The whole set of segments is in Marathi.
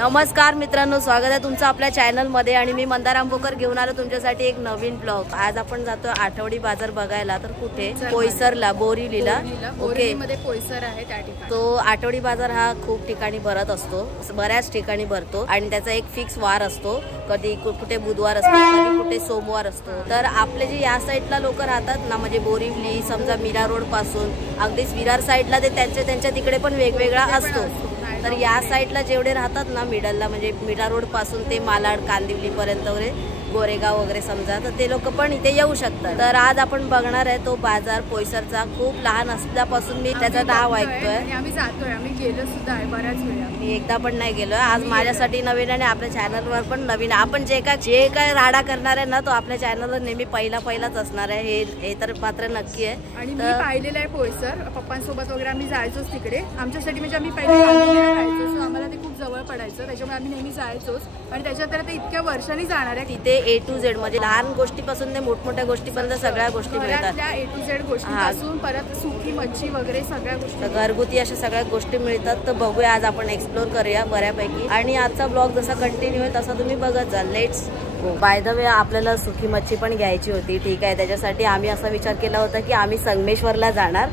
नमस्कार मित्रांनो, स्वागत आहे तुमचं आपल्या चॅनल मध्ये आणि मी मंदार आंबोकर घेऊन आलो तुमच्यासाठी एक नवीन ब्लॉग। आज आपण जातो आठवडी बाजार बघायला। तर कुठे? पोईसरला, बोरिवलीला। ओके, पोईसर आहे त्या ठिकाणी। तो आठवडी बाजार हा खूप ठिकाणी भरत असतो, बऱ्याच ठिकाणी भरतो आणि त्याचा एक फिक्स वार असतो। कधी कुठे बुधवार असतो, कधी कुठे सोमवार असतो। तर आपले जे या साईडला लोक राहतात ना, म्हणजे बोरिवली समजा मीरा रोड पासून अगदीच विरार साईडला ते त्यांच्या तिकडे पण वेगवेगळा असतो। तर या साईडला जेवढे राहतात ना मिडलला, म्हणजे मीरा रोड पासून ते मालाड कांदिवली पर्यंत वगैरे गोरेगाव वगैरे समजा, तर ते लोक पण इथे येऊ शकतात। तर आज आपण बघणार आहे तो बाजार पोईसरचा। खूप लहान असल्यापासून मी त्याचं नाव ऐकतोय आणि आम्ही जातोय, आम्ही गेलो सुद्धा आहे बऱ्याच वेळा। मी एकदा पण नाही गेलोय। आज माझ्यासाठी नवीन आणि आपल्या चॅनलवर पण नवीन। आपण जे काय राडा करणार आहे ना, तो आपल्या चॅनलवर नेहमी पहिलाच असणार आहे, हे तर मात्र नक्की आहे। आणि मी पाहिलेलं आहे पोईसर, पप्पांसोबत वगैरे आम्ही जायचोच तिकडे। आमच्यासाठी म्हणजे आम्ही पहिले राहायचो, सो आम्हाला ते खूप जवळ पडायचं, त्याच्यामुळे आम्ही नेहमी जायचोच। आणि त्याच्यानंतर ते इतक्या वर्षांनी जाणार आहे तिथे। A to Z म्हणजे लहान गोष्टीपासून ते मोठमोठ्या गोष्टीपर्यंत सगळ्या गोष्टी मिळतात। A to Z गोष्टीपासून परत सुकी मच्छी वगैरे सगळ्या गोष्टी, घरगुती अशा सगळ्या गोष्टी मिळतात। तर बघूया, आज आपण एक्सप्लोर करूया बऱ्यापैकी। आणि आजचा ब्लॉग जसा कंटिन्यू आहे तसा तुम्ही बघत जा। Let's go. By the way, आपल्याला सुकी मच्छी पण घ्यायची होती, ठीक आहे। त्याच्यासाठी आम्ही असा विचार केला होता की आम्ही संगमेश्वरला जाणार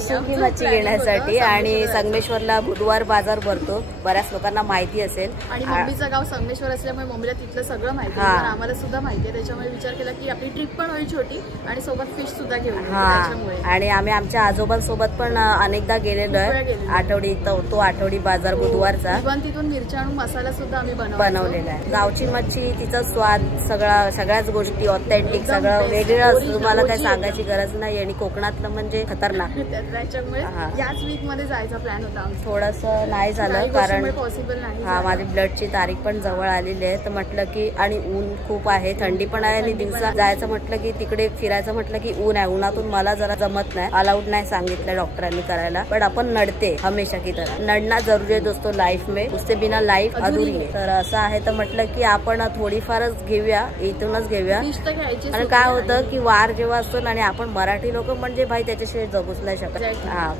सुकी मच्छी घेण्यासाठी। आणि संगमेश्वरला बुधवार बाजार भरतो, बऱ्याच लोकांना माहिती असेल। आणि मम्मीचं गाव संगमेश्वर असल्यामुळे मम्मीला तिथलं सगळं माहिती आहे, आम्हाला सुद्धा माहिती आहे। त्याच्यामुळे विचार केला की आपली ट्रिप पण होईल छोटी आणि सोबत फिश सुद्धा घेऊन। त्याच्यामुळे आणि आम्ही आमच्या आजोबांसोबत पण अनेकदा गेलेलो आहे आठवडी, तो आठवडी बाजार बुधवारचा। पण तिथून मिरच्या आणि मसाला सुद्धा आम्ही बनवलेला आहे। गावची मच्छी, तिचा स्वाद, सगळ्याच गोष्टी ऑथेंटिक, सगळं वेगळं असतं। तुम्हाला काय सांगायची गरज नाही। आणि कोकणातलं म्हणजे खतरनाक। त्याच्यामुळे याच वीक मध्ये जायचा प्लॅन होता। थोडस नाही झालं कारण पॉसिबल नाही। माझी ब्लडची तारीख पण जवळ आलेली आहे। तर म्हटलं की, आणि ऊन खूप आहे, थंडी पण आहे, आणि दिवसा जायचं म्हटलं की तिकडे फिरायचं म्हटलं की ऊन आहे, उन्हातून मला जरा जमत नाही, अलाउड नाही सांगितलं डॉक्टरांनी करायला। पण आपण नडते हमेशा की तरह, नडना जरुरी है दोस्तों लाईफ में, उससे बिना लाईफ अधुरी है। तर असं आहे, तर म्हटलं की आपण थोडीफारच घेऊया, इथूनच घेऊया। आणि काय होतं की वार जेव्हा असतो आणि आपण मराठी लोक म्हणजे भाई त्याच्याशिवाय जगूच नाही शकत।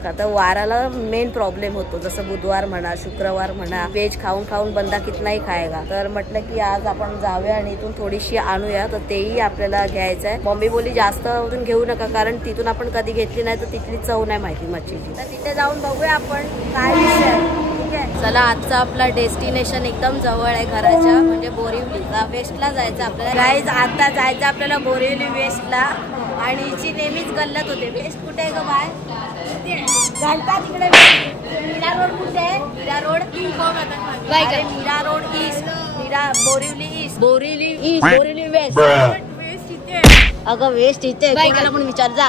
का तर वाराला मेन प्रॉब्लेम होतो, जसं बुधवार म्हणा, शुक्रवार म्हणा, व्हेज खाऊन खाऊन बंदा कितनाही खाएगा। तर म्हटलं की आज आपण जाऊया आणि इथून थोडीशी आणूया, तर तेही आपल्याला घ्यायचं आहे। मम्मी बोली जास्त इथून घेऊ नका, कारण तिथून आपण कधी घेतली नाही, तर तिथली चव नाही माहिती मच्छीची। तर तिथे जाऊन बघूया आपण काय विषय आहे, ठीक आहे। चला, आजचा आपला डेस्टिनेशन एकदम जवळ आहे घराच्या, म्हणजे बोरिवलीला वेस्टला जायचं आपल्याला। गाईज, आता जायचं आपल्याला बोरिवली वेस्टला। आणि हिची नेहमीच गल्लत होते, वेस्ट कुठे आहे ग बाय? घंटा तिकडे। मीरा रोड कुठे आहे? Mira Road Mira Road east, Borivali east, Borivali west. अगं वेस्ट इथे कोणाला पण विचार जा।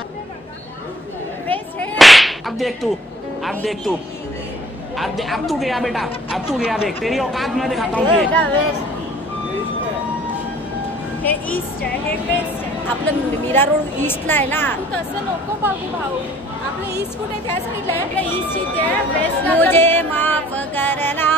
अब देख तू अब तू गया बेटा, अब तू गया, देख तेरी औकात मैं दिखाता हूँ। हे ईस्ट आहे, हे वेस्ट आहे। आपलं मीरा रोड ईस्टला आहे ना। तू तसं नको बघू भाऊ, आपलं ईस्ट कुठे? त्या साईडला आहे, आपलं ईस्ट इथे आहे, वेस्टला मुझे माफ करना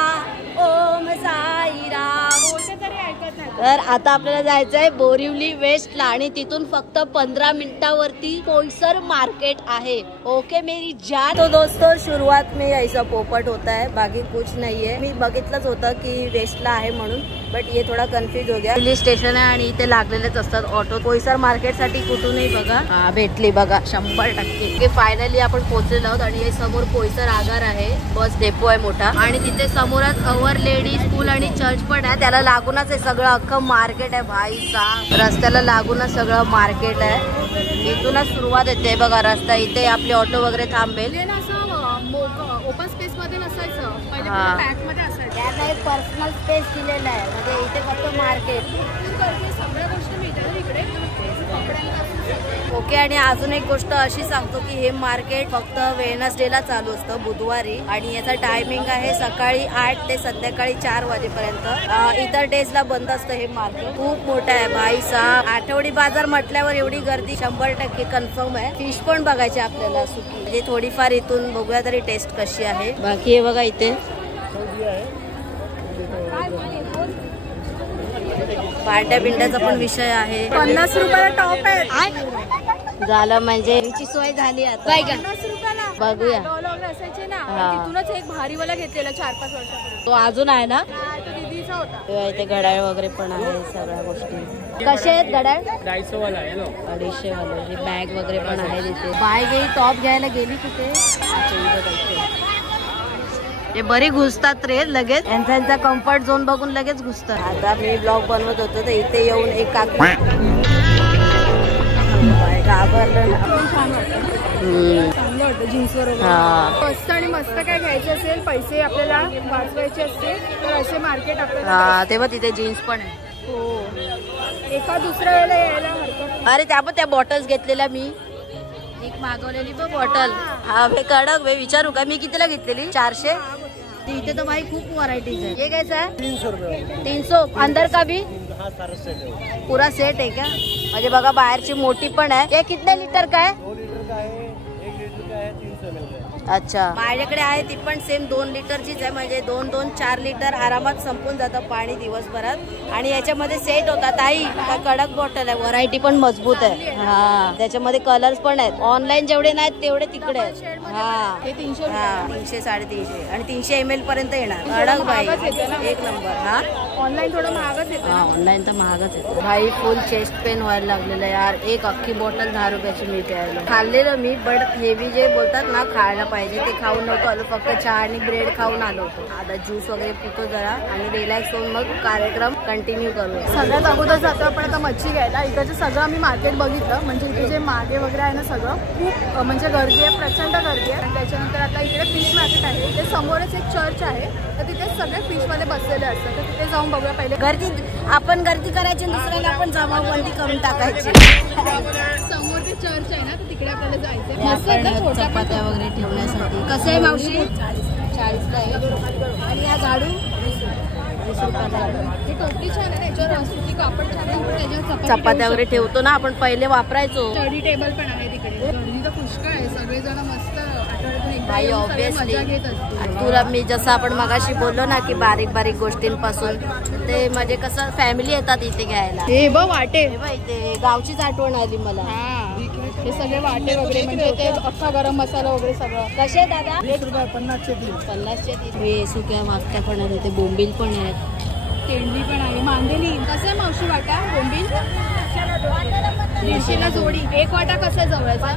ओम साईराम। बोलते तरी ऐकत नाही। तर आता आपल्याला जायचंय बोरिवली वेस्टला, आणि तिथून फक्त 15 मिनिटावरती पोईसर मार्केट आहे। ओके मेरी जान। तो दोस्तों, शुरुआत में ऐसा पोपट होता है, बाकी कुछ नहीं है। मी बघितलंच होतं की वेस्टला आहे म्हणून, बट ये थोडा कन्फ्यूज हो गया। दिल्ली स्टेशन आहे आणि इथे लागलेलेच असतात ऑटो। पोईसर मार्केट साठी कुठूनही बघा भेटली बघा 100%। फायनली आपण पोहोचलेलो आहोत आणि हे समोर पोईसर आगार आहे, बस डेपो आहे मोठा। आणि तिथे समोरच अवर लेडी स्कूल आणि चर्च पण आहे, त्याला लागूनच हे सगळं अख्खं मार्केट आहे भाई साहब। रस्त्याला लागूनच सगळं मार्केट आहे, इथूनच सुरुवात येते बघा रस्ता। इथे आपले ऑटो वगैरे थांबेल। ओपन स्पेस मध्ये नसायचं, पहिले पॅक मध्ये असायचं। त्याला एक पर्सनल स्पेस दिलेला आहे, म्हणजे इथे फक्त मार्केट, सगळ्या गोष्टी मिळतात इकडे। ओके। आणि अजून एक गोष्ट अशी सांगतो की हे मार्केट फक्त वेडनेसडेला चालू असतं, बुधवारी। आणि याचा टायमिंग आहे सकाळी 8 ते संध्याकाळी 4 वाजेपर्यंत। इतर डेजला बंद असतं हे मार्केट। खूप मोठं आहे भाई साहब। आठवडी बाजार म्हटल्यावर एवढी गर्दी 100% कन्फर्म आहे। फिश पण बघायची आपल्याला सुकी, म्हणजे थोडीफार इथून बघूया तरी टेस्ट कशी आहे। बाकी हे बघा इथे पार्ट्या बिंड्याचा पण विषय आहे। 50 रुपयाला टॉप आहे। झालं म्हणजे याची सोय झाली आता। 50 रुपयाला बघूया। असायचे ना, तिथूनच एक भारीवाला घेतलेला 4-5 वर्षापूर्वी। तो अजून आहे ना? होता. इथे घड्याळ वगैरे पण आहे, सगळ्या गोष्टी. कसे आहेत घड्याळ? 250 वाला है ना. 250 वाले. बॅग वगैरे पण आहे तिथे. बाय गेली टॉप घ्यायला गेली कुठे? ते बरी घुसतात रे लगेच, यांचा कम्फर्ट झोन बघून लगेच घुसतात. आता मी ब्लॉग बनवत होतो तर इथे येऊन एक काकी घाबरलं ना. चांगलं वाटतं जीन्स वर मस्त. आणि मस्त काय घ्यायचे असेल, पैसे आपल्याला वाचवायचे असतील तर असे मार्केट आपल्याला. तेव्हा तिथे जीन्स पण आहे. हो, एका दुसऱ्या वेळेला यायला हरकत. अरे त्या बॉटल्स घेतलेल्या मी, एक मागवलेली पण बॉटल. हा वे कडक वे. विचारू का मी कितीला घेतलेली? 400. इथे तर भाई खूप व्हरायटीज है. ये कैसा है? 300 रुपये. 300 अंदर का भी? पूरा सेट है क्या? म्हणजे बघा बाहेरची मोठी पण आहे. ये कितने लिटर का है? 2 लिटर का है, 1 लिटर का है, 300 ml का. अच्छा, माझ्याकडे आहे ती पण सेम 2 लिटरचीच आहे. म्हणजे 2-4 लिटर आरामात संपून जातं पाणी दिवसभरात. आणि याच्यामध्ये सेट होता. ताई कडक बॉटल आहे, व्हरायटी पण मजबूत आहे. हा, त्याच्यामध्ये कलर्स पण आहेत. ऑनलाईन जेवढे नाहीत तेवढे तिकडे आहेत. हा, 300, 300-350 आणि 300 ml पर्यंत येणार. कडक बाई, एक नंबर. हा, ऑनलाईन थोडं महागच येतं. हा, ऑनलाईन तर महागच येतं भाई. फुल चेस्ट पेन व्हायला लागलेलं यार. एक अख्खी बॉटल 10 रुपयाची मिळते. खाल्लेलं मी, बट हेवी जे बोलतात ना खायला पाहिजे ते खाऊन नव्हतो आलो. फक्त चहा आणि ब्रेड खाऊन आलो होतो. आता ज्यूस वगैरे पितो जरा आणि रिलॅक्स होऊन मग कार्यक्रम कंटिन्यू करू. सगळ्यात अगोदर जातो आपण आता मच्छी घ्यायला. इकडचं सगळं आम्ही मार्केट बघितलं. म्हणजे इथे जे मागे वगैरे आहे ना सगळं खूप म्हणजे गर्दी आहे, प्रचंड गर्दी आहे. आणि त्याच्यानंतर आता इकडे फिश मार्केट आहे. इथे समोरच एक चर्च आहे, तर तिथे सगळे फिशवाले बसलेले असतात. तर तिथे जाऊन बघूया पहिले. गर्दी आपण गर्दी करायची, दुसऱ्याला आपण जमावबंदी करून टाकायची. समोर ते चर्च आहे ना, तर तिकडे आपल्याला जायचं. चपात्या वगैरे ठेवण्यासाठी. कसं आहे मावशी? 40 आहे. आणि हा झाडू 20 रुपयाला. ही टोपली छान आहे, याच्यावर सुती कापड छान आहे. त्याच्यावर चपात्या वगैरे ठेवतो ना आपण, पहिले वापरायचो. स्टडी टेबल पण आहे तिकडे. गर्दी तर पुष्कळ आहे. सगळेजण मस्त भाई ऑब्विसली. तुला मी जसं आपण मगाशी बोललो ना की बारीक बारीक गोष्टींपासून ते म्हणजे कसं फॅमिली येतात इथे घ्यायला. हे बघ वाटे, इथे गावचीच आठवण आली मला. हे सगळे वाटे वगैरे म्हणजे ते अख्खा गरम मसाला वगैरे सगळं. कसे दादा? 1 रुपये 50चे 3. 50चे 3. हे सुक्या मागत्या पण आहेत. इथे बोंबील पण आहेत, तेंडली पण आहे, मांदेली. कसं आहे मावशी वाटा? बोंबील 150ला जोडी. एक वाटा कसा आहे जवळचा?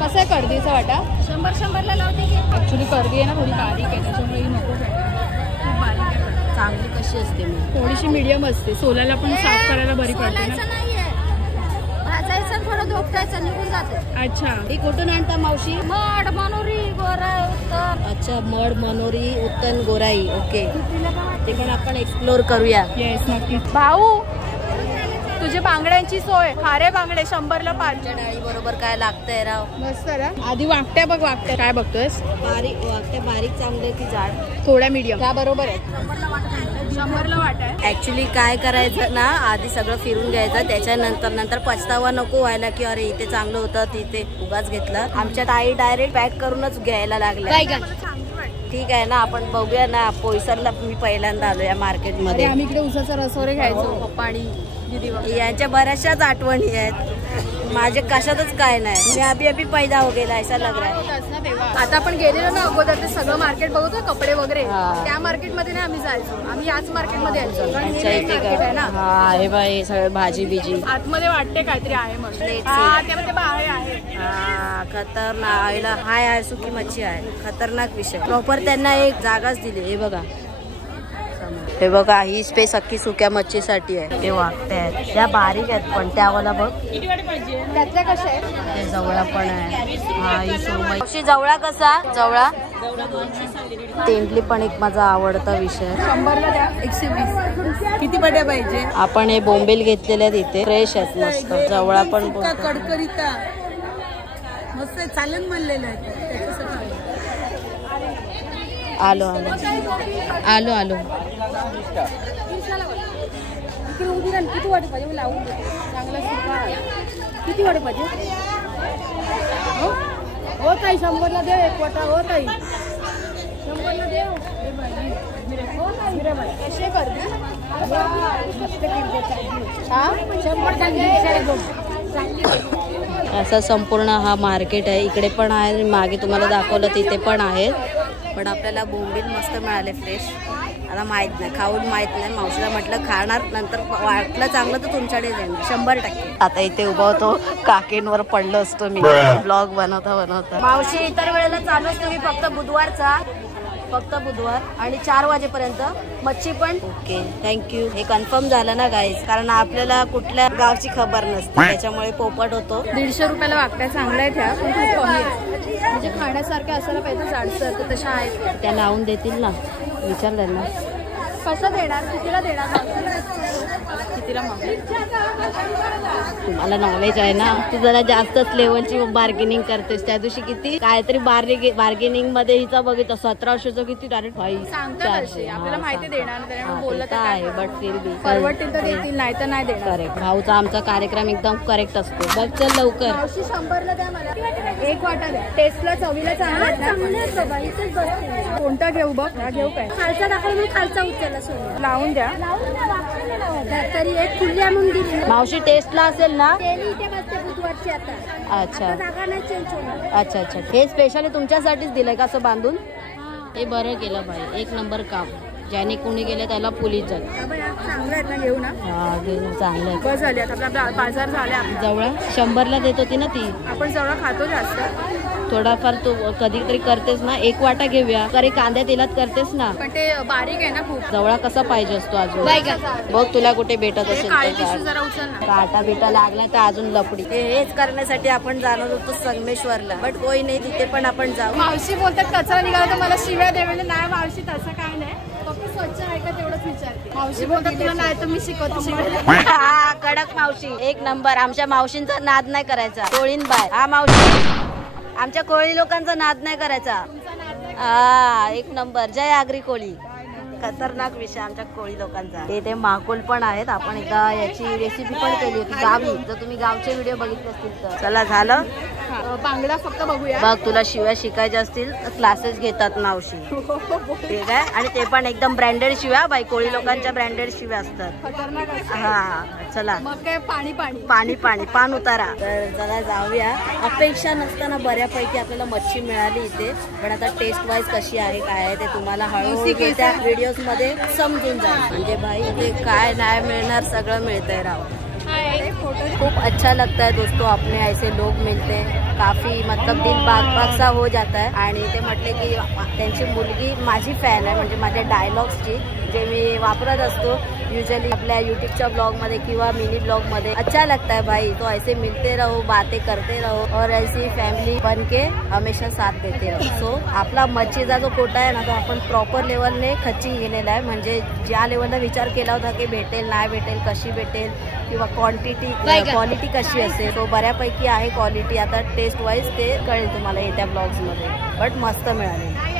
कसं आहे कर्दीचा वाटा? 100-100ला लावते की. ऍक्च्युली कर्दी आहे ना थोडी बारीक आहे, त्याच्यामुळे नको. खूप बारीक आहे. चांगली कशी असते? मग थोडीशी मीडियम असते. सोलाला पण साफ करायला बरी पडते ना. थोडं धोपटायचं निघून जाते. अच्छा, ही कुठून आणता मावशी? मड मनोरी गोराई उत्तन. अच्छा, मड मनोरी उत्तन गोराई. ओके, ते पण आपण एक्सप्लोर करूया. येस नक्की. भाऊ तुझे बांगड्यांची सोय. खारे बांगडे 100ला 5. डाळी बरोबर काय लागतंय राव. मस्त ना. आधी वाकट्या बघ, वाकट्या काय बघतोयस? बारीक वाकट्या. बारीक चांगले की जाड? थोड्या मीडियम. त्या बरोबर आहे. 100ला वाटा आहे. ऍक्च्युली काय करायचं ना, आधी सगळं फिरून घ्यायचं, त्याच्यानंतर पछतावा नको व्हायला की अरे इथे चांगलं होतं तिथे उगाच घेतलं. आमच्यात आई डायरेक्ट पॅक करूनच घ्यायला लागल्या. ठीक आहे ना, आपण बघूया ना. पोईसरला मी पहिल्यांदा आलो या मार्केटमध्ये. आम्ही इकडे उसाचा रसोरे घ्यायचो. पप्पा आणि यांच्या बऱ्याचशाच आठवणी आहेत. माझे कशातच काय नाही. मी अभी पैदा हो गेला ऐसा लग रहा है. आता आपण गेलेलो ना अगोदर ते सगळं मार्केट बघतो कपडे वगैरे, त्या मार्केट मध्ये नाही आम्ही जायचो. आम्ही याच मार्केट मध्ये यायचो. आहे ना. हा, हे बाई सगळे भाजी बिजी आतमध्ये वाटते काहीतरी आहे मग. त्यामध्ये बाहेर आहे. हा, खतरनाक. हाय सुकी मच्छी आहे. खतरनाक विषय. प्रॉपर त्यांना एक जागाच दिली. हे बघा, हे बघा, ही स्पेस अख्खी सुक्या मच्छीसाठी आहे. ते वागते आहेत, त्या बारीक आहेत पण त्यावाला बघ. त्यातल्या कशा आहेत? ते जवळा पण आहे. हा, ही सोमई. जवळा कसा? जवळा तेंडली पण एक माझा आवडता विषय. 100ला द्या. 120. किती बड्या पाहिजे? आपण हे बोंबील घेतलेले आहेत इथे, फ्रेश आहेत मस्त. जवळा पण कडकडीता मस्त चालेल म्हणलेलं आहे. आलो आलो आलो आलो. किती वाटे पाहिजे लावून देते. चांगला सुका. किती वाटे पाहिजे? हो ताई 100ला दे. एक वाटा. हो ताई 100ला दे. कसे करते? असा संपूर्ण हा मार्केट आहे. इकडे पण आहे, मागे तुम्हाला दाखवलं तिथे पण आहे. पण आपल्याला बोंबील मस्त मिळाले फ्रेश. आता माहित नाही, खाऊन माहित नाही. मावशीला म्हटलं खाणार, नंतर वाटलं चांगलं तर तुमच्याकडे देणार 100%. आता इथे उभा होतो, काकेंवर पडलो असतो मी ब्लॉग बनवता. मावशी इतर वेळेला चालू असतो मी फक्त बुधवार आणि 4 वाजेपर्यंत. मच्छी पण ओके, थँक्यू. हे कन्फर्म झालं ना गाईज, कारण आपल्याला कुठल्या गावची खबर नसते, त्याच्यामुळे पोपट होतो. 150 रुपयाला वागताय. चांगल्या आहेत ह्या, पण खूप कमी आहे. म्हणजे खाण्यासारख्या असायला पाहिजे, जाडसर तर तशा आहेत. त्या लावून देतील ना, विचार त्यांना. कसं देणार, कितीला देणार, कितीला मग? तुम्हाला नॉलेज आहे ना, तू जरा जास्तच लेवलची बार्गेनिंग करतेस. त्या दिवशी किती काहीतरी बार्गेनिंग मध्ये हिचा बघितलं 1700 किती डायरेक्ट 400. आपल्याला माहिती देणार बोलत आहे, बट फिर बी परवडतील तर देतील, नाही तर नाही देणार. करेक्ट. भाऊचा आमचा कार्यक्रम एकदम करेक्ट असतो. बघ चल लवकर. 100ला द्या मला, 1 वाटा द्या. टेस्टला चवीला चांगला. कोणता घेऊ बघ, हा घेऊ काय? खालचा दाखल मी खालचा उचलला लावून द्या. तरी एक खुली आणून दिली. मावशी टेस्टला असेल ना? इथे बसते बुधवारची आता. अच्छा जागा नाही चेंज होणार. अच्छा. हे स्पेशली तुमच्यासाठीच दिलंय का असं बांधून? हे बरं केलं बाई, 1 नंबर काम. ज्याने कोणी गेले त्याला पोलीस जात. चांगलं आहेत ना, घेऊ ना? हा घेऊ, चांगलं आहे. बस झाली आता, आपला बाजार झाला. जवळ 100ला देत होती ना ती. आपण जवळ खातो जास्त. थोडाफार तू कधीतरी करतेस ना, 1 वाटा घेऊया. अरे कांद्या तेलात करतेस ना, पण ते बारीक आहे ना खूप. जवळा कसा पाहिजे असतो अजून? बघ तुला कुठे भेटत असेल जरा उचल ना. काटा बिटा लागला तर अजून लपडी. हेच करण्यासाठी आपण जाणार होतो संगमेश्वरला, बट कोई नाही, तिथे पण आपण जाऊ. मावशी बोलतात कचरा निघाला तर मला शिव्या दे. म्हणजे नाही मावशी, तसं काय नाही, फक्त स्वच्छ आहे का तेवढंच विचारते. मावशी बोलतात तुला नाही तर मी शिकवते शिव्या. कडक मावशी 1 नंबर. आमच्या मावशींचा नाद नाही करायचा. कोळीन बाय. हा मावशी, आमच्या कोळी लोकांचा नाद नाही करायचा. हा 1 नंबर. जय आगरी कोळी. खतरनाक विषय आमच्या कोळी लोकांचा. इथे माकुल पण आहेत. आपण एकदा याची रेसिपी पण केली होती गावी, जर तुम्ही गावचे व्हिडिओ बघितले असतील तर. चला झालं. बांगडा फक्त बघूया. बघ तुला शिव्या शिकायच्या असतील तर क्लासेस घेतात मावशी, ठीक आहे? आणि ते पण एकदम ब्रँडेड शिव्या बाई, कोळी लोकांच्या ब्रँडेड शिव्या असतात. हा चला. मग काय पाणी पान उतारा. तर चला जाऊया. अपेक्षा नसताना बऱ्यापैकी आपल्याला मच्छी मिळाली इथे, पण आता टेस्ट वाईज कशी आहे काय आहे ते तुम्हाला हळूहळू त्या व्हिडिओज मध्ये समजून जाईल. म्हणजे भाई इथे काय नाही मिळणार, सगळं मिळतंय राव. खूप अच्छा लगता है दोस्तों, अपने ऐसे लोग मिलते हैं. काफी मतलब दिल बाग सा हो जाता है. आणि ते म्हटले की त्यांची मुलगी माझी फॅन आहे, म्हणजे माझ्या डायलॉग्सची जे मी वापरत असतो यूजुअली आपल्या यूट्यूबच्या ब्लॉग मध्ये किंवा मिनी ब्लॉग मध्ये. अच्छा लगता है भाई, तो ऐसे मिलते रहो, बातें करते रहो और ऐसी फॅमिली बन के हमेशा साथ देते रहो. सो आपला मच्छीचा जो कोटा आहे ना, तो आपण प्रॉपर लेवलने खच्ची गेलेला आहे. म्हणजे ज्या लेवलला विचार केला होता की भेटेल नाही भेटेल, कशी भेटेल किंवा क्वालिटी कशी असेल, तो बऱ्यापैकी आहे क्वालिटी. आता टेस्ट वाईज ते कळेल तुम्हाला येत्या ब्लॉग्स मध्ये, बट मस्त मिळाले.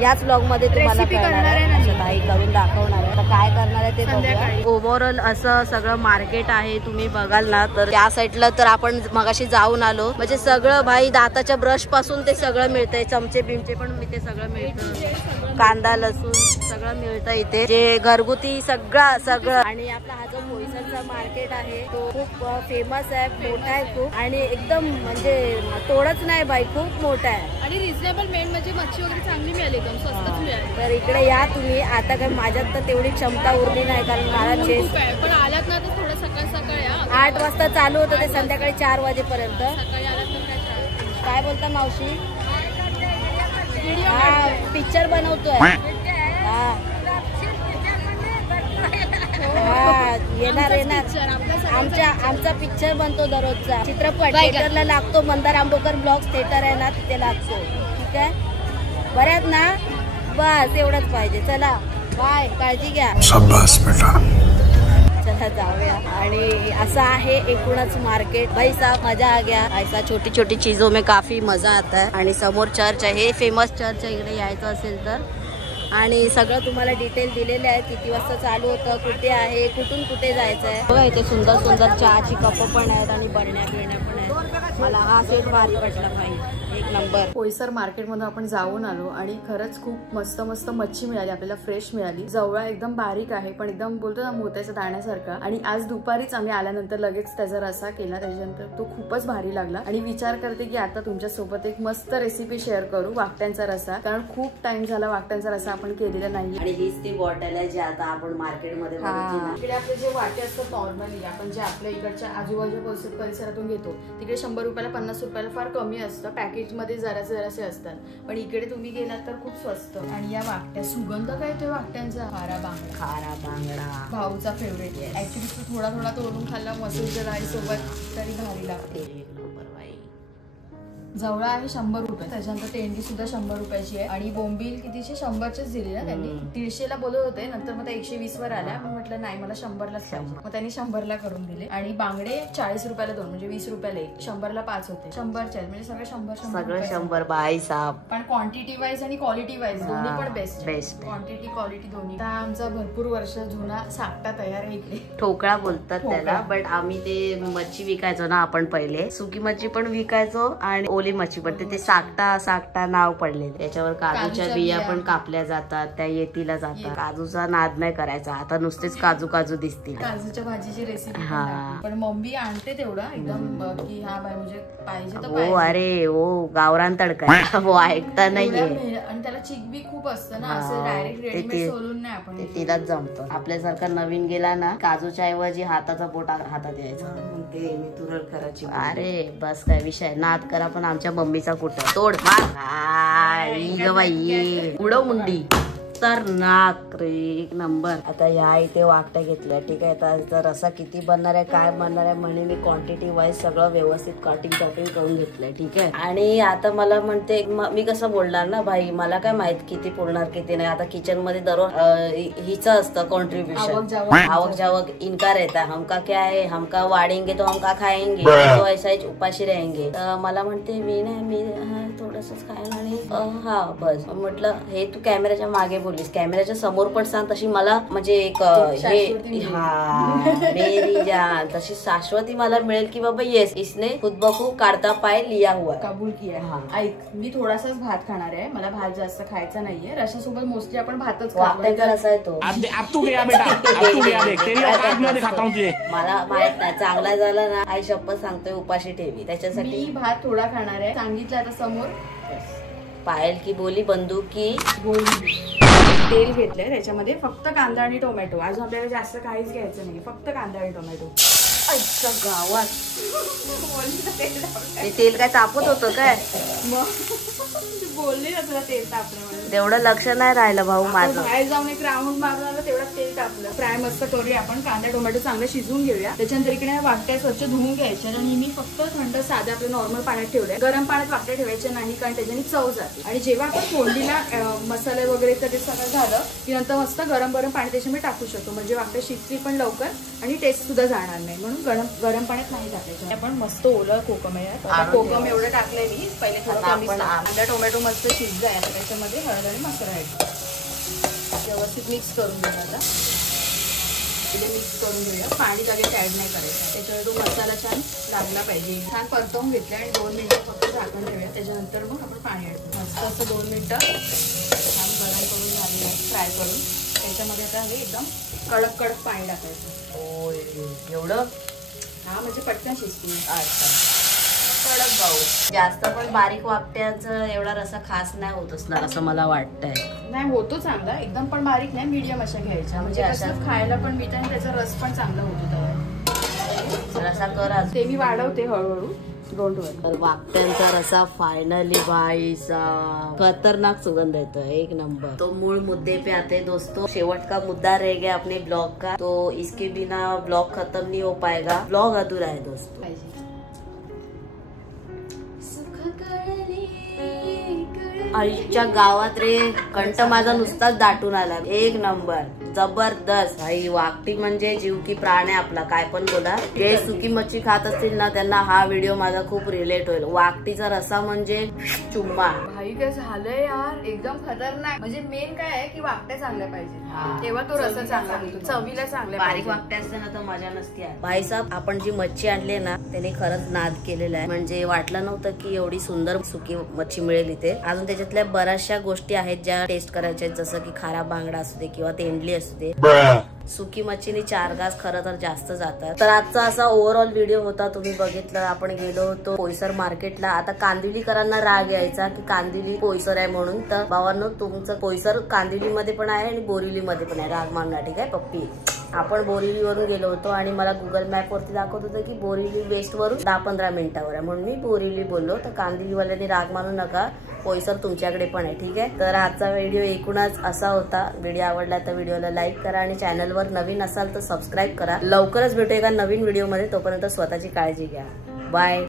याच ब्लॉग मध्ये तुम्हाला कळणार आहे, ताई करून दाखवणार आहे. आता काय करणार आहे ते बघूया. ओव्हरऑल असं सगळं मार्केट आहे, तुम्ही बघाल ना तर त्या साईडला तर आपण मगाशी जाऊन आलो. म्हणजे सगळं भाई दाताच्या ब्रश पासून ते सगळं मिळतंय. चमचे बिमचे पण इथे सगळं मिळतं, कांदा लसूण सगळं मिळतं इथे, जे घरगुती सगळं. आणि आपला हा जो बोईसरचा मार्केट आहे तो खूप फेमस आहे, मोठा आहे खूप, आणि एकदम म्हणजे तोडच नाही बाई, खूप मोठा आहे. आणि रिझनेबल मेन म्हणजे मच्छी वगैरे चांगली मिळाली, एकदम स्वस्तच मिळाली. तर इकडे या तुम्ही. आता काय माझ्यात तर तेवढी क्षमता उरली नाही, कारण मला चेस पण आलात ना तर थोडं सकाळ या. 8 वाजता चालू होतं ते संध्याकाळी 4 वाजेपर्यंत. सकाळी आलात तर काय बोलता मावशी? हा पिक्चर बनवतोय. येणार आमचा पिक्चर बनतो दररोजचा. चित्रपट थिएटरला लागतो, मंदार आंबोकर ब्लॉग्स थिएटर आहे ना, तिथे लागतो. ठीक आहे, बऱ्यात ना, बस एवढंच पाहिजे. चला बाय, काळजी घ्या. चला जाऊया. आणि असं आहे एकूणच मार्केट. भाई साहब मजा आ गया. ऐसा छोटी छोटी चीजों में काफी मजा आता है. आणि समोर चर्च आहे, फेमस चर्च आहे. इकडे यायचं असेल तर. आणि सगळं तुम्हाला डिटेल दिलेले आहे, किती वाजता चालू होतं, कुठे आहे, कुठून कुठे जायचं आहे. बघा इथे सुंदर सुंदर चहाची कप पण आहेत आणि बरण्या बिरण्या पण आहेत. मला हा सेट भारी पडला भाई, 1 नंबर. पोईसर मार्केटमधून आपण जाऊन आलो आणि खरंच खूप मस्त मस्त मच्छी मिळाली आपल्याला, फ्रेश मिळाली. जवळा एकदम बारीक आहे पण एकदम बोलतो ना मोत्याच्या दाण्यासारखा. आणि आज दुपारीच आम्ही आल्यानंतर लगेच त्याचा रसा केला, त्याच्यानंतर तो खूपच भारी लागला. आणि विचार करते की आता तुमच्या सोबत एक मस्त रेसिपी शेअर करू, वाकट्यांचा रसा. कारण खूप टाइम झाला वाकट्यांचा रसा आपण केलेला नाही. आणि हीच ती बॉटल आहे जी आता आपण मार्केटमध्ये इकडे आपले जे वाटे असतात नॉर्मली आपण जे आपल्या इकडच्या आजूबाजूच्या परिसरातून घेतो तिकडे 100 रुपयाला 50 रुपयाला फार कमी असतं, पॅकेज मध्ये जरासे असतात. पण इकडे तुम्ही गेलात तर खूप स्वस्त. आणि या वाकट्या सुगंध काय येतोय वाकट्यांचा, खारा बांगडा भाऊचा फेवरेट. ऍक्च्युली तो थोडा तोडून खाल्ला मसूरच्या डाळी सोबत तरी भारी लागते. जवळा आहे 100 रुपये, त्याच्यानंतर तेंडी सुद्धा 100 रुपयाची आहे. आणि बोंबील कितीचे 100चेच दिली ना त्यांनी. 150ला बोलत होते, नंतर मग 120 वर आल्या. मग म्हटलं नाही मला 100लाच पाहिजे, मग त्यांनी 100ला करून दिले. आणि बांगडे 40 रुपयाला 2 म्हणजे 20 रुपयाला 1, 100ला 5 होते. 100चे आहेत म्हणजे सगळे 100 बाई साहेब. पण क्वांटिटी वाईज आणि क्वालिटी वाईज दोन्ही पण बेस्ट. क्वांटिटी क्वालिटी दोन्ही. आमचा भरपूर वर्ष जुना साकटा तयार आहे इकडे, ठोकळा बोलतात त्याला. बट आम्ही ते मच्छी विकायचो ना आपण पहिले, सुकी मच्छी पण विकायचो आणि ओली मच्छी पण. ते साकटा नाव पडले त्याच्यावर. काजूच्या बिया पण कापल्या जातात, त्या येतीला जातात. काजूचा नाद नाही करायचा, आता नुसतेच काजू दिसतील. काजूच्या भाजीची रेसिपी पण मम्मी आणते तेवढा एकदम की हा बाय म्हणजे पाहिजे तर हो. अरे ओ गावरान तडका हो, ऐकता नाहीये. आणि त्याला चिक बी खूप असतं ना, असं डायरेक्ट रेडीमेड सोलून नाही आपण. ते तिलाच जमतं. आपल्यासारखा नवीन गेला ना, काजूच्या ऐवजी हाताचा बोट हातात यायचा. ते मी तुरळ करायची. अरे बस काय विषय, नाद करा पण आमच्या मम्मीचा कुठं तोड मार बाई उडव मुंडी तर नाक रे एक नंबर. आता या इथे वाकट्या घेतल्या, ठीक आहे. आता रसा किती बनणार आहे काय बनणार आहे म्हणे मी क्वांटिटी वाईज सगळं व्यवस्थित कटिंग करून घेतलंय, ठीक आहे. आणि आता मला म्हणते मी कसं बोलणार ना भाई, मला काय माहित किती पुरणार किती नाही. आता किचन मध्ये दररोज हिचं असतं कॉन्ट्रीब्युशन, आवक जावक इनका रहता. हमका क्या है, हमका वाढेंगे तो हमका खाएंगे, तो ऐसा ही उपाशी रहेंगे. तर मला म्हणते मी थोडंसंच खायला आणि हा बस. म्हटलं हे तू कॅमेऱ्याच्या मागे कॅमेऱ्याच्या समोर पण सांग, तशी मला म्हणजे एक मेरी जान तशी शाश्वती मला मिळेल की बाबा येस इसने खुद बखूद काढता पाय लिया हुआ कबूल किया. ऐक मी थोडासाच भात खाणार आहे, मला भात जास्त खायचा नाहीये. रशासोबत मोस्टली आपण भातच खातो. रसा आहे तो. मला माहित नाही, चांगला झाला ना आई शपथ सांगतोय उपाशी ठेवी. त्याच्यासाठी मी भात थोडा खाणार आहे, सांगितलं आता समोर. पायल की बोली बंदूक की बोली. तेल घेतलंय, त्याच्यामध्ये फक्त कांदा आणि टोमॅटो. अजून आपल्याला जास्त काहीच घ्यायचं नाही, फक्त कांदा आणि टोमॅटो. गावात तेल काय तापत होतं काय, बोलले ना तुला तेल तापलं, तेवढं लक्ष नाही राहिलं भाऊ माझं. बाहेर जाऊन एक राऊंड मारला तेवढा तेल तापलं. फ्राय मस्त करूया आपण, कांदा टोमॅटो चांगलं शिजवून घेऊया. त्याच्यानंतर इकडे वाकट्या स्वच्छ धुवून घ्यायच्या आणि मी फक्त थंड साध्या आपल्या नॉर्मल पाण्यात ठेवल्या. गरम पाण्यात वाकट्या ठेवायचे नाही, कारण त्याच्याने चव जाते. आणि जेव्हा आपण फोडणीला मसाले वगैरे कधी सगळं झालं की नंतर मस्त गरम पाणी त्याच्यामध्ये टाकू शकतो, म्हणजे वाकट्या शिजतील पण लवकर आणि टेस्ट सुद्धा जाणार नाही. म्हणून गरम पाण्यात नाही टाकायचं. आपण मस्त ओलं कोकम आहे, कोकम एवढं टाकलंय मी पहिले. कांदा टोमॅटो मस्त शिजलाय. आता त्याच्यामध्ये हळद आणि मसाला व्यवस्थित मिक्स करून घेऊ. आता इथे मिक्स करून घेऊया, पाणी लगेच ऍड नाही करायचं. त्याच्यावर तो मसाला छान लागला पाहिजे. छान परतवून घेतला आणि 2 मिनिटं फक्त झाकण ठेवूया. त्याच्यानंतर मग आपण पाणी ऍड करू. मस्त असं 2 मिनिटं छान गरम करून झालेलं आहे, फ्राय करून. त्याच्यामध्ये आता हे एकदम कडक पाणी टाकायचं. एवढं हा म्हणजे पटकन शिजते. अच्छा कडक भाऊ. जास्त पण बारीक वाकट्याचं एवढा रसा खास नाही होत असणार असं मला वाटतंय. नाही होतो चांगला एकदम, पण बारीक नाही, मीडियम अशा घ्यायच्या म्हणजे असं खायला पण मीठ आणि त्याचा रस पण चांगला होतो. रसा करा ते मी वाढवते हळूहळू. डोंट वरी. वाकट्यांचा रसा फायनली भाईचा खतरनाक सुगंध येतो, एक नंबर. तो मूळ मुद्दे पे आते दोस्तों. शेवट का मुद्दा रह गया अपने ब्लॉग का, तो इसके बिना ब्लॉग खत्म नहीं हो पाएगा. ब्लॉग अधूरा है दोस्तों. आईच्या गावात रे कंठ माझा नुसताच दाटून आला, एक नंबर. जबरदस्त भाई. वाकटी म्हणजे जीव की प्राण आहे आपला, काय पण बोला. जे सुकी मच्छी खात असतील ना त्यांना हा व्हिडिओ माझा खूप रिलेट होईल. वाकटीचा रसा म्हणजे चुम्मा. भाई काय झालंय यार, एकदम खतरनाक. म्हणजे मेन काय आहे की वाकट्या चांगल्या पाहिजे, तेव्हा तो रसा चांगला होतो, चवीला चांगल्या. बारीक वाकट्या असते ना तर मजा नसते. भाई साहेब, आपण जी मच्छी आणली ना त्याने खरंच नाद केलेला आहे. म्हणजे वाटलं नव्हतं की एवढी सुंदर सुकी मच्छी मिळेल इथे. अजून त्याच्यातल्या बऱ्याचशा गोष्टी आहेत ज्या टेस्ट करायच्या, जसं की खारा बांगडा असू दे किंवा तेंडली असू दे. सुकी मच्छीनी 4 घास खरं तर जास्त जातात. तर आजचा असा ओव्हरऑल व्हिडिओ होता. तुम्ही बघितलं आपण गेलो होतो पोईसर मार्केटला. आता कांदिवलीकरांना राग यायचा की कांदिवली पोईसर आहे म्हणून. तर भावांनो, तुमचं पोईसर कांदिवलीमध्ये पण आहे आणि बोरिवलीमध्ये पण आहे. राग मानला ठीक आहे पप्पी. आपण बोरिवलीवरून गेलो होतो आणि मला गुगल मॅप वरती दाखवत होतं की बोरिवली वेस्ट वरून 10-15 मिनिटावर आहे, म्हणून मी बोरिवली बोललो. तर कांदिवलीवाल्यांनी राग मानू नका, पोईसर तुमच्याकडे पण आहे ठीक आहे. तर आजचा व्हिडिओ एकूणच असा होता. व्हिडिओ आवडला तर व्हिडिओला लाईक करा आणि चॅनलवर नवीन असाल तर सबस्क्राईब करा. लवकरच भेटू एका नवीन व्हिडिओ मध्ये. तोपर्यंत स्वतःची काळजी घ्या. बाय.